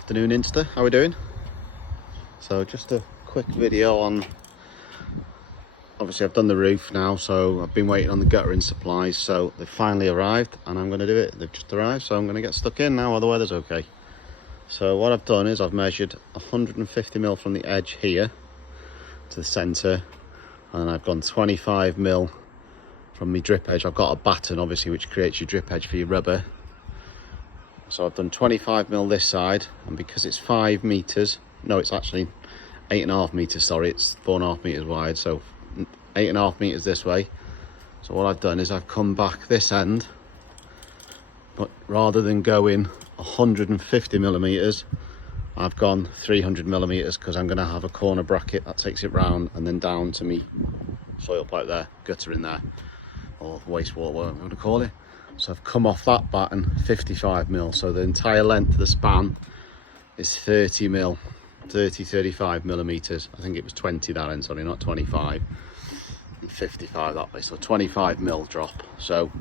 Afternoon Insta, how we doing? So just a quick video on, obviously I've done the roof now, so I've been waiting on the guttering supplies, so they finally arrived and I'm going to do it. They've just arrived, so I'm going to get stuck in now while the weather's okay. So what I've done is I've measured 150mm from the edge here to the centre, and I've gone 25mm from my drip edge. I've got a batten obviously which creates your drip edge for your rubber. So I've done 25mm this side, and because it's 5 meters, no, it's actually 8.5 meters, sorry, it's 4.5 meters wide, so 8.5 meters this way. So what I've done is I've come back this end, but rather than going 150mm, I've gone 300mm because I'm going to have a corner bracket that takes it round and then down to me soil pipe there, gutter in there, or wastewater, whatever I'm going to call it. So I've come off that batten 55mm, so the entire length of the span is 30mm, 35mm. I think it was 20 that end, sorry, not 25, and 55 that way, so 25mm drop. So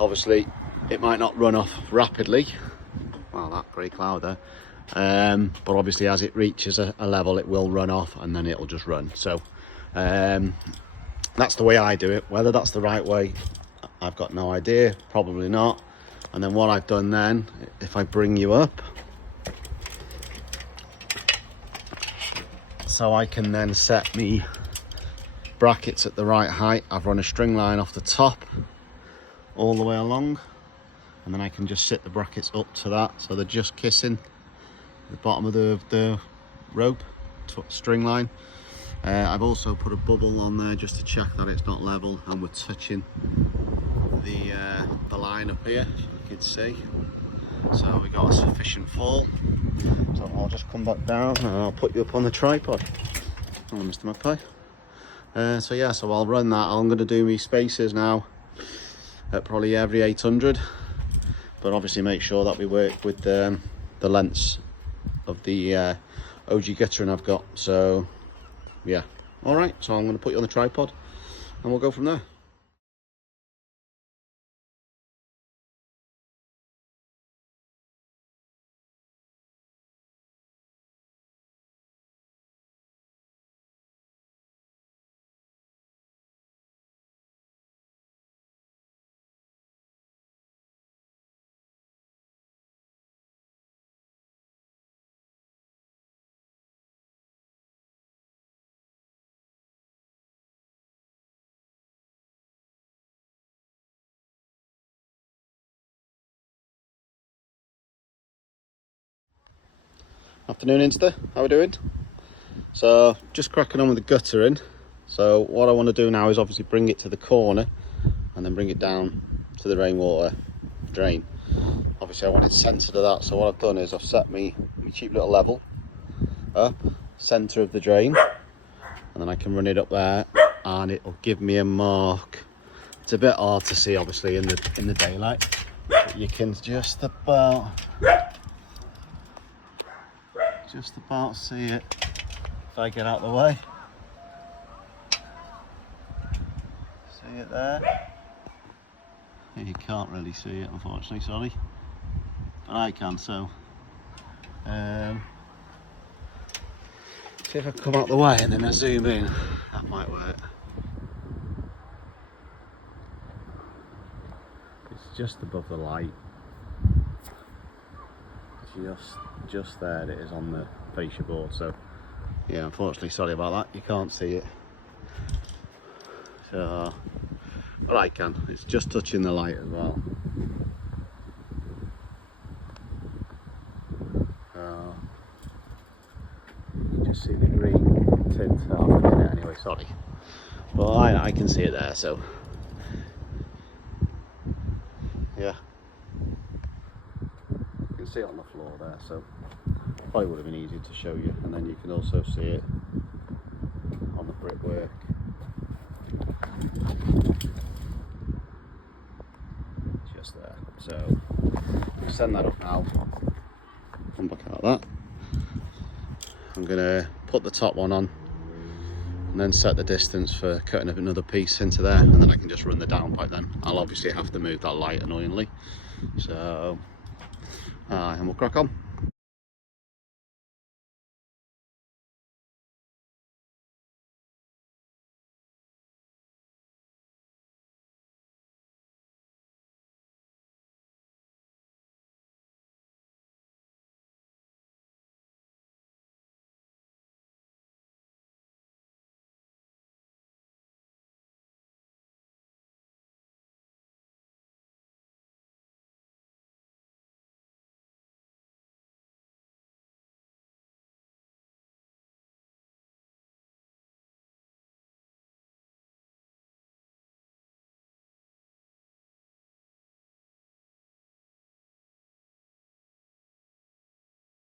obviously it might not run off rapidly, wow, that grey cloud there, but obviously as it reaches a level it will run off and then it'll just run. So that's the way I do it. Whether that's the right way, I've got no idea, probably not. And then what I've done then, if I bring you up, so I can then set me brackets at the right height. I've run a string line off the top all the way along, and then I can just sit the brackets up to that, so they're just kissing the bottom of the rope string line. I've also put a bubble on there just to check that it's not level and we're touching the line up here, as you can see. So we got a sufficient fall. So I'll just come back down and I'll put you up on the tripod. Oh, Mr. Magpie. So yeah, so I'll run that. I'm going to do me spacers now at probably every 800, but obviously make sure that we work with the lengths of the OG guttering I've got. So yeah, all right, so I'm going to put you on the tripod and we'll go from there. Afternoon Insta, how we doing? So just cracking on with the guttering. So what I want to do now is obviously bring it to the corner and then bring it down to the rainwater drain. Obviously I want it centered to that, so what I've done is I've set me cheap little level up center of the drain, and then I can run it up there and it'll give me a mark. It's a bit hard to see obviously in the daylight, but you can just about see it if I get out of the way. See it there? You can't really see it, unfortunately, sorry. But I can, so see if I come out the way and then I zoom in, that might work. It's just above the light. Just there it is on the fascia board, so yeah, unfortunately, sorry about that, you can't see it. So, but I can, it's just touching the light as well. So, you just see the green tint half a minute anyway, sorry. Well, I can see it there, so yeah. See it on the floor there, so probably would have been easier to show you, and then you can also see it on the brickwork. Just there. So send that up now. Come back out of that. I'm gonna put the top one on and then set the distance for cutting up another piece into there, and then I can just run the downpipe then. I'll obviously have to move that light annoyingly, so and we'll crack on.